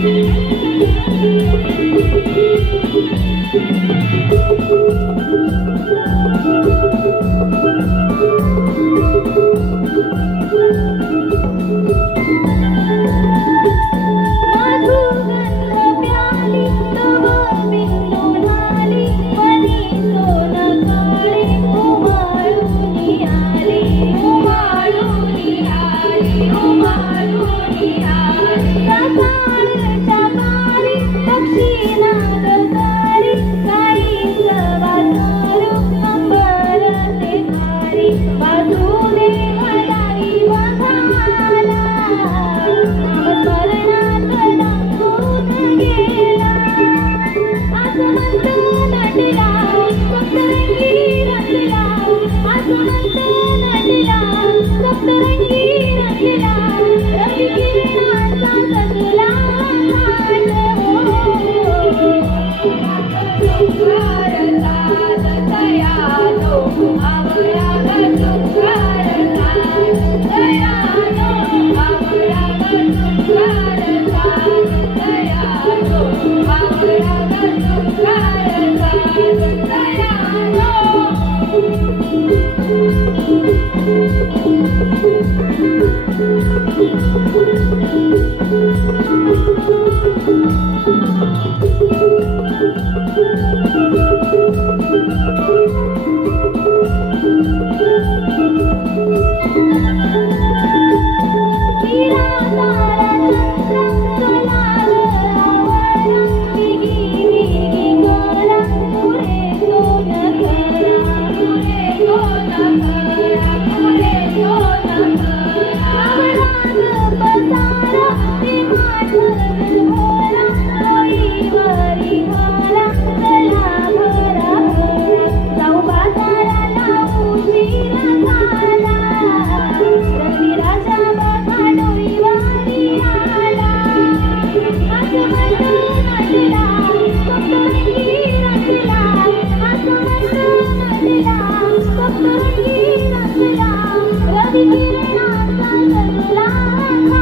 Thank you. la la la